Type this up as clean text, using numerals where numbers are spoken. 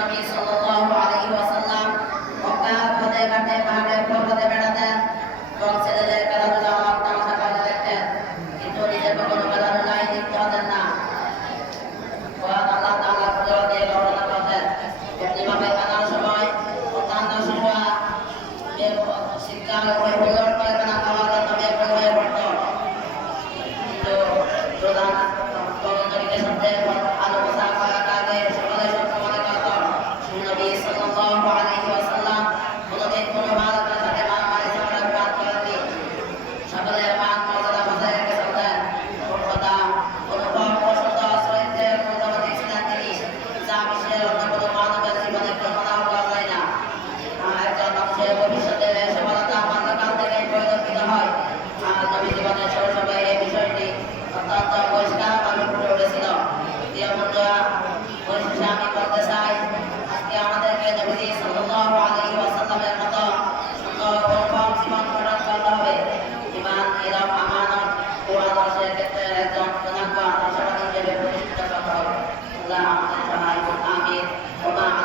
নবী সাল্লাল্লাহু আলাইহি ওয়াসাল্লাম মক্কার পথে ঘাটে পাহাড়ে পর্বতে বেড়াতেন এবং ছেলেদের খেলাধুলা তামাশা করতে দেখতেন, কিন্তু নিজে কখনো খেলাধুলায় লিপ্ত হতেন না। আল্লাহ তাআলা কুদরত দিয়ে বর্ণনা করতেন এমনিভাবে খেলার সময় অন্যান্য শিশুরা শিক্ষার উপরে হুজুর পায়খানা খাওয়ার জন্য ব্যাকুল হয়ে পড়ত, কিন্তু প্রধান তরুণদেরকে সবচেয়ে ভালো পোশাক পরার আগে সকলে সত্য মনে করত। নবী সাল্লাল্লাহু আলাইহি ওয়াসাল্লাম কোনদিন কোনো বালকের সাথে মারামারি ঝগড়া বিবাদ করেননি। সকলের মান মর্যাদা বজায় রেখে চলতেন। কথা অনুভব পছন্দ চরিত্রের মধ্যবর্তী ছিলেন তিনি, যা বিশ্বের অন্য কোনো মানবের জীবনে কল্পনাও করা যায় না। একজন মানুষের ভবিষ্যতে সফলতা বাল্যকাল থেকেই পরিলক্ষিত হয়, আর নবী জীবনের শৈশবে এই বিষয়টি অত্যন্ত পরিষ্কারভাবে ফুটে উঠেছিল। প্রিয় বন্ধুরা, পরিশেষে আমি বলতে চাই, আজকে আমাদেরকে নবী সাল্লাল্লাহু আলাইহি ওয়াসাল্লামের মতো সুন্দর অনুভব জীবন গঠন করতে হবে। ঈমান, ইলম, আমানত ও আদর্শের ক্ষেত্রে একজন পূর্ণাঙ্গ আদর্শবাদী হিসেবে প্রতিষ্ঠিত করতে হবে। আল্লাহ